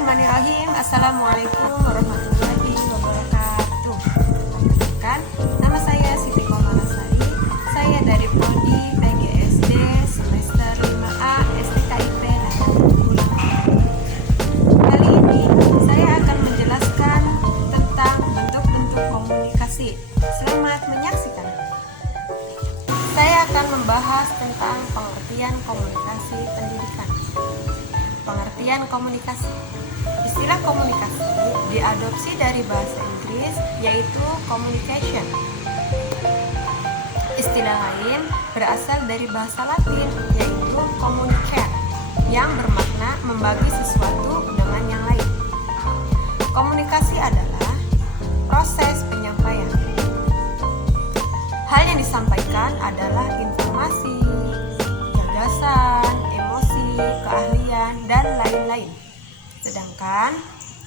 Bismillahirrahmanirrahim. Assalamualaikum warahmatullahi wabarakatuh. Perkenalkan, nama saya Siti Komalasari. Saya dari Prodi PGSD semester 5A STKIP Pulang. Kali ini saya akan menjelaskan tentang bentuk-bentuk komunikasi. Selamat menyaksikan. Saya akan membahas tentang pengertian komunikasi pendidikan. Pengertian komunikasi. Istilah komunikasi diadopsi dari bahasa Inggris yaitu communication. Istilah lain berasal dari bahasa Latin yaitu communicare yang bermakna membagi sesuatu dengan yang lain. Komunikasi adalah proses penyampaian. Hal yang disampaikan adalah informasi, gagasan, emosi, keahlian, dan lain-lain. Sedangkan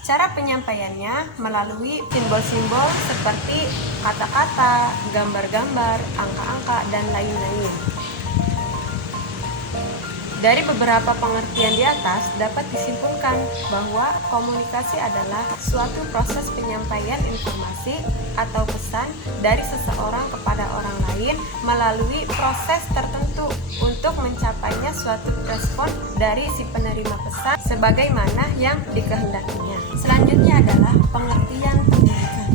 cara penyampaiannya melalui simbol-simbol seperti kata-kata, gambar-gambar, angka-angka, dan lain-lain. Dari beberapa pengertian di atas dapat disimpulkan bahwa komunikasi adalah suatu proses penyampaian informasi atau pesan dari seseorang kepada orang lain melalui proses tertentu untuk mencapainya suatu respon dari si penerima pesan sebagaimana yang dikehendakinya. Selanjutnya adalah pengertian pendidikan.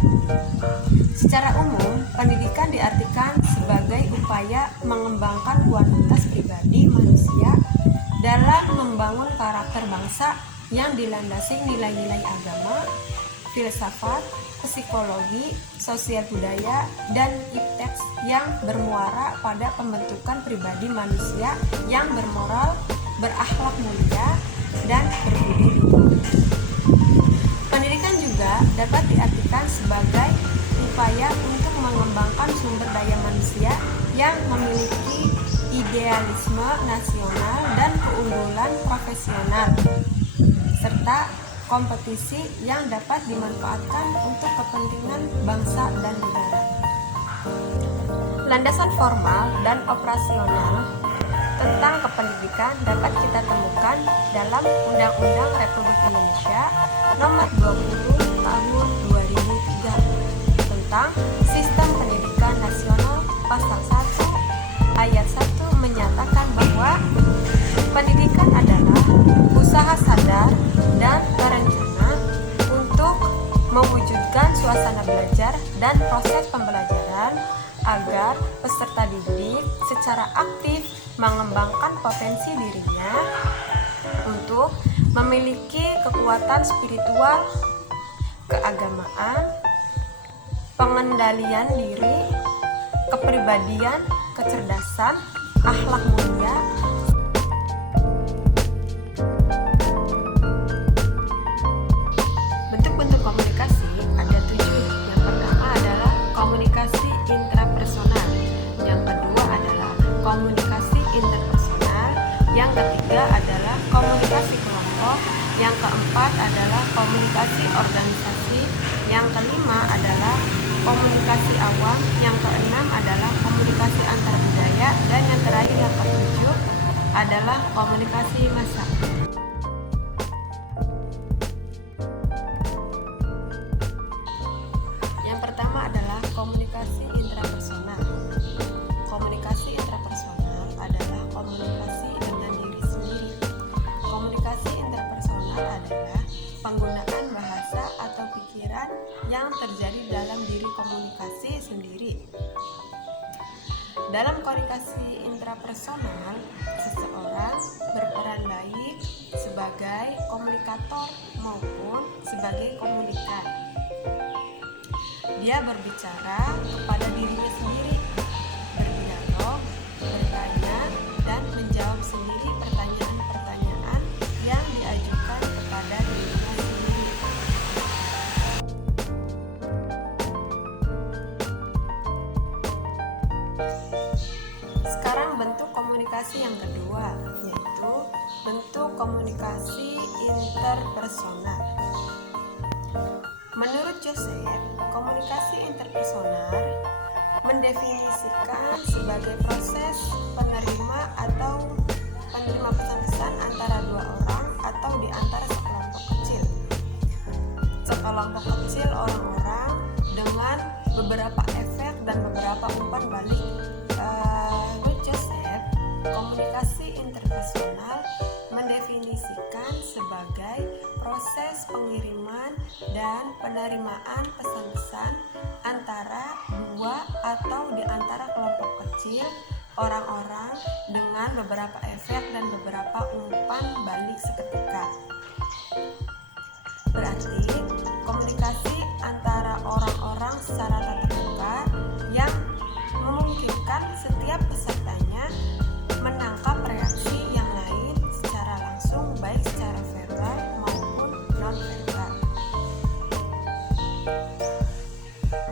Secara umum, pendidikan diartikan sebagai upaya mengembangkan kualitas pribadi manusia dalam membangun karakter bangsa yang dilandasi nilai-nilai agama, filsafat, psikologi, sosial budaya, dan ipteks yang bermuara pada pembentukan pribadi manusia yang bermoral, berakhlak mulia, dan berbudi luhur. Pendidikan juga dapat diartikan sebagai upaya untuk mengembangkan sumber daya manusia yang memiliki idealisme nasional dan keunggulan profesional, serta kompetisi yang dapat dimanfaatkan untuk kepentingan bangsa dan negara. Landasan formal dan operasional tentang kependidikan dapat kita temukan dalam Undang-Undang Republik Indonesia Nomor 20 Tahun 2003 tentang Sistem Pendidikan Nasional. Pasal 1 Ayat 1 menyatakan bahwa pendidikan adalah usaha sadar dan terencana untuk mewujudkan suasana belajar dan proses pembelajaran agar peserta didik secara aktif mengembangkan potensi dirinya untuk memiliki kekuatan spiritual, keagamaan, pengendalian diri, kepribadian, kecerdasan, akhlak mulia. Bentuk-bentuk komunikasi ada 7. Yang pertama adalah komunikasi intrapersonal. Yang kedua adalah komunikasi interpersonal. Yang ketiga adalah komunikasi kelompok. Yang keempat adalah komunikasi organisasi. Yang kelima adalah komunikasi awam. Yang keenam adalah komunikasi antar budaya. Dan yang terakhir yang ketujuh adalah komunikasi massa. Yang pertama adalah komunikasi intrapersonal. Komunikasi intrapersonal adalah komunikasi dengan diri sendiri. Komunikasi interpersonal adalah penggunaan bahasa atau pikiran yang terjadi dalam diri komunikasi sendiri. Dalam komunikasi intrapersonal, seseorang berperan baik sebagai komunikator maupun sebagai komunikat. Dia berbicara kepada dirinya sendiri, berdialog, bertanya, dan menjawab sendiri pertanyaan-pertanyaan yang diajukan kepada dirinya sendiri. Sekarang bentuk komunikasi yang kedua, yaitu bentuk komunikasi interpersonal. Menurut Joseph, komunikasi interpersonal mendefinisikan sebagai proses penerima atau penerima pesan-pesan antara dua orang atau di antara sekelompok kecil. didefinisikan sebagai proses pengiriman dan penerimaan pesan-pesan antara dua atau di antara kelompok kecil orang-orang dengan beberapa efek dan beberapa umpan balik seketika. Berarti komunikasi antara orang-orang secara tatap muka yang memungkinkan setiap pesertanya menangkap reaksi yang lain secara langsung, baik secara verbal maupun non-verbal.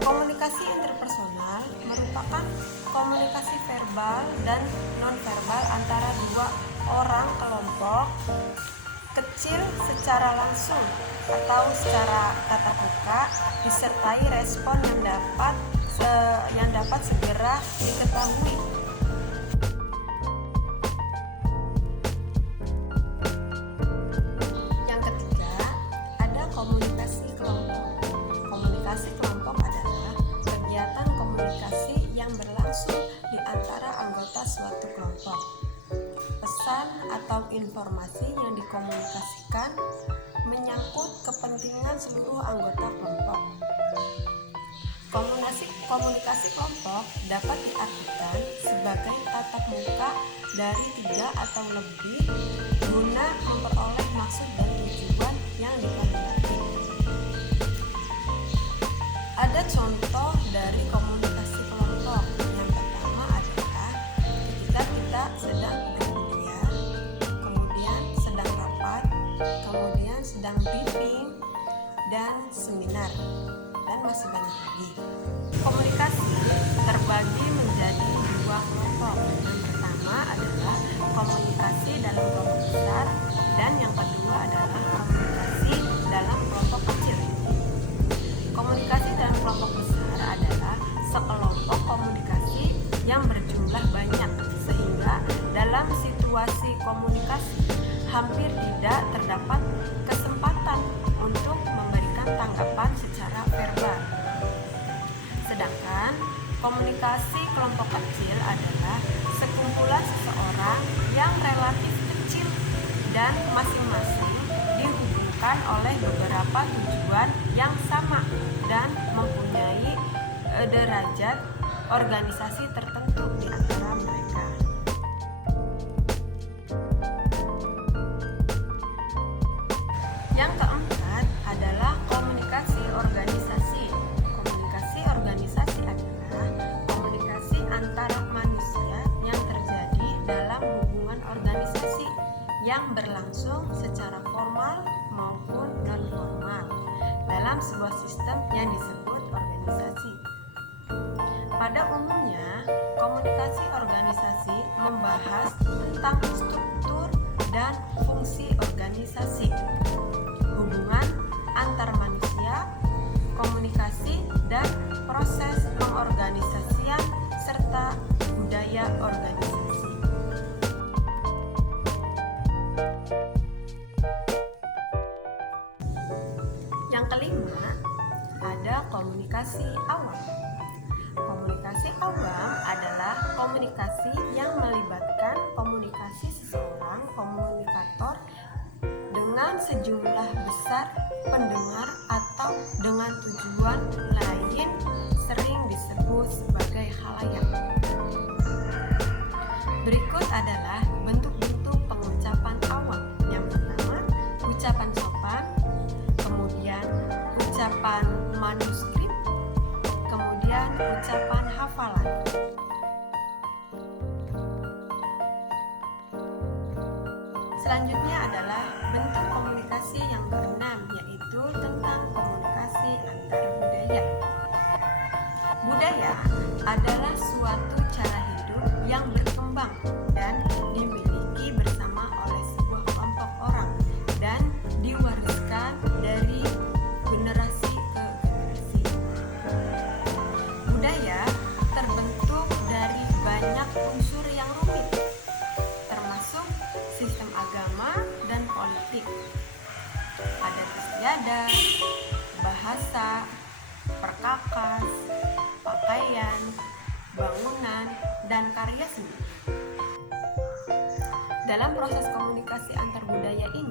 Komunikasi interpersonal merupakan komunikasi verbal dan non-verbal antara dua orang kelompok kecil secara langsung atau secara tatap muka, disertai respon yang dapat segera diketahui. Yang ketiga, ada komunikasi kelompok. Komunikasi kelompok adalah kegiatan komunikasi yang berlangsung di antara anggota suatu kelompok. Pesan atau informasi yang dikomunikasikan menyangkut kepentingan seluruh anggota kelompok. Komunikasi kelompok dapat diartikan sebagai tatap muka dari 3 atau lebih guna memperoleh maksud dan tujuan yang dikehendaki. Ada contoh dari komunikasi kelompok. Yang pertama adalah ketika kita sedang berkuliah, kemudian sedang rapat, kemudian sedang briefing dan seminar, dan masih banyak lagi. Komunikasi terbagi menjadi 2 kelompok. Yang pertama adalah komunikasi dalam kelompok besar, dan yang kedua adalah komunikasi dalam kelompok kecil. Komunikasi dalam kelompok besar adalah sekelompok komunikasi yang berjumlah banyak, sehingga dalam situasi komunikasi hampir tidak terdapat kesempatan untuk memberikan tanggapan secara verbal. Sedangkan komunikasi kelompok kecil adalah sekumpulan seseorang yang relatif kecil dan masing-masing dihubungkan oleh beberapa tujuan yang sama dan mempunyai derajat organisasi tertentu di antara mereka. Yang keempat adalah komunikasi organisasi. Komunikasi organisasi adalah komunikasi antara manusia yang terjadi dalam hubungan organisasi yang berlangsung secara formal maupun non-formal dalam sebuah sistem yang disebut organisasi. Pada umumnya, komunikasi organisasi membahas tentang struktur dan fungsi organisasi, hubungan antar manusia, komunikasi dan proses pengorganisasian serta budaya organisasi. Yang kelima, ada komunikasi awam. Komunikasi awam adalah komunikasi yang melibatkan komunikasi seseorang komunikator dengan sejumlah besar pendengar atau dengan tujuan lain, sering disebut sebagai khalayak. Berikut adalah bentuk-bentuk pengucapan awam. Yang pertama, ucapan sopan, kemudian ucapan manuskrip, kemudian ucapan hafalan. Selanjutnya adalah bentuk komunikasi yang keenam, yaitu tentang komunikasi antar budaya. Budaya adalah suatu cara hidup yang berkembang dan dimiliki bersama oleh sebuah kelompok orang dan diwariskan dari generasi ke generasi. Budaya terbentuk dari banyak unsur yang rumit, termasuk sistem agama dan politik, adat istiadat, bahasa, perkakas, pakaian, bangunan, dan karya seni. Dalam proses komunikasi antar budaya ini,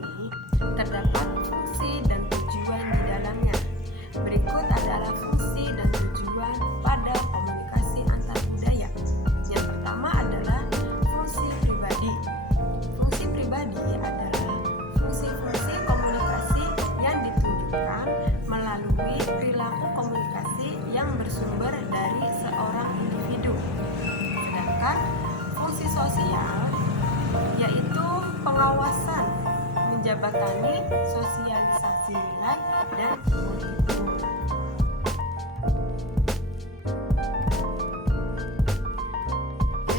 menjembatani sosialisasi nilai dan mutu.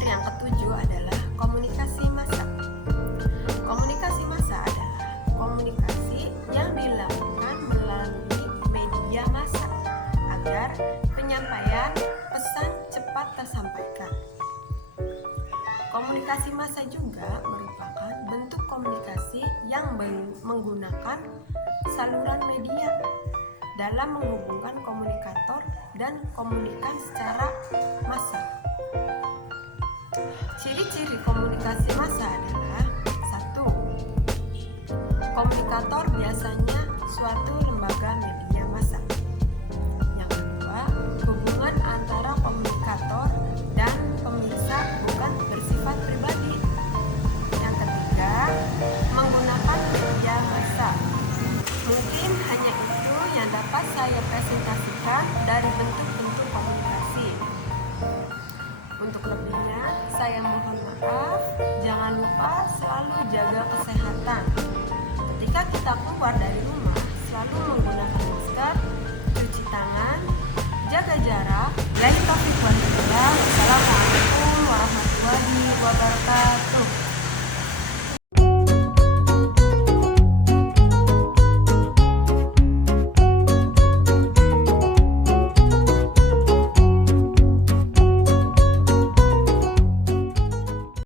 Yang ketujuh adalah komunikasi massa. Komunikasi massa adalah komunikasi yang dilakukan melalui media massa agar penyampaian pesan cepat tersampaikan. Komunikasi massa juga merupakan bentuk komunikasi yang menggunakan saluran media dalam menghubungkan komunikator dan komunikan secara massa. Ciri-ciri komunikasi massa adalah: 1. Komunikator biasanya suatu lembaga media massa. Yang kedua, hubungan antara komunikator dan pemirsa bukan bersifat pribadi. Yang ketiga, menggunakan media massa. Mungkin hanya itu yang dapat saya presentasikan dari bentuk-bentuk komunikasi. Untuk lebihnya, saya mohon maaf. Jangan lupa selalu jaga kesehatan. Ketika kita keluar dari rumah, selalu menggunakan masker, cuci tangan, jaga jarak. Wassalamualaikum warahmatullahi wabarakatuh.